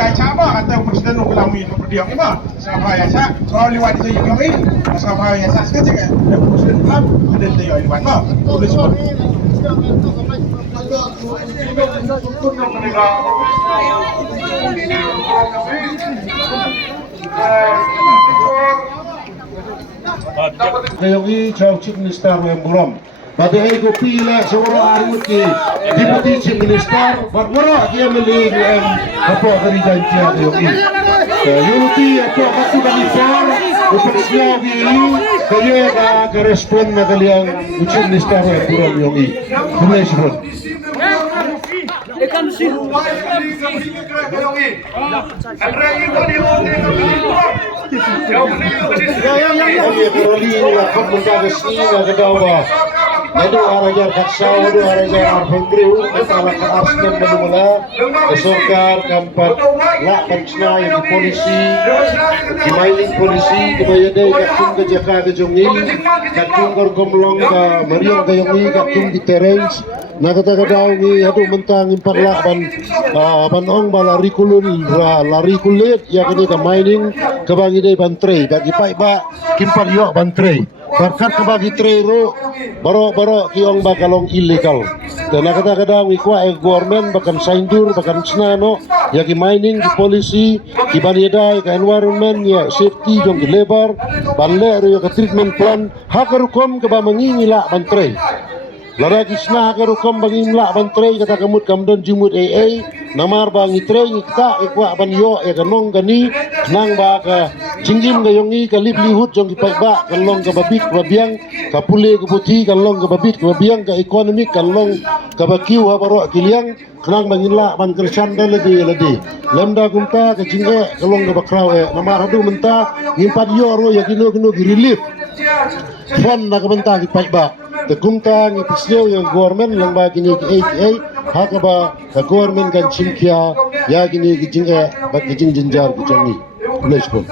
ai caba atau presiden nak lami nak dia apa sama ya sa soal liwat itu yang ini sama ya sa sekarang dan presiden kan ada dia liwat no boleh sebut Kayogi Chow Chief Minister Wemburam. Pada ego pila seorang arut ki Deputy Chief Minister, berwara dia meli apa dari janji kayogi. Kayogi apa waktu kali for upasia ini kayo ka respon na kaliang Chief Minister Wemburam yogi. Boleh sebut. Nado arajar katsau, nado arajar arpengriu, kepala kearsnen menumula, sorkar kampat lak shna yang polisi, kimailing polisi, kebayadai katung kejaka kejongi, katung korgomlong ke meriang kayongi, katung di terens, nakata-kadau ni hadu mentang impar lak ban ong ba lari kulit, ya kini ke mining, kebangidai ban trei, bagi pai ba kimpar yok ban trei. Berkat kebagi trei ro baro kiong bakalong illegal. Dan kadang-kadang ikwa government bahkan saindur bahkan shna no ya ki mining ki polisi ki baniadai ka environment ya safety jong ki labor banle ro ka treatment plan hakarukom ke ba mangingila ban trei. Lara ki shna hakarukom bangingila ban trei kata kamut kamdon jumut AA namar ba ngi trei ngi ta ikwa ban yo e kanong gani nang ba ka jinggim gayongi ka livelihood jong ipai ba kalong ka babit ka biang ka pule ka buti kalong ka babit ka biang ka economic kalong ka bakiu ha baro kiliang kanang mangila man kersan ledi lemda gumta ka jingge kalong ka bakraw e namar hadu menta ngimpat yo ro ya kino ki relief fon na ka benta ki pai ba te gumta ngi pisyo yang government lang ba kini ki 88 ha ka ba ka government kan chimkia ya kini ki jingge ba ki jinjar ki jongi let's go.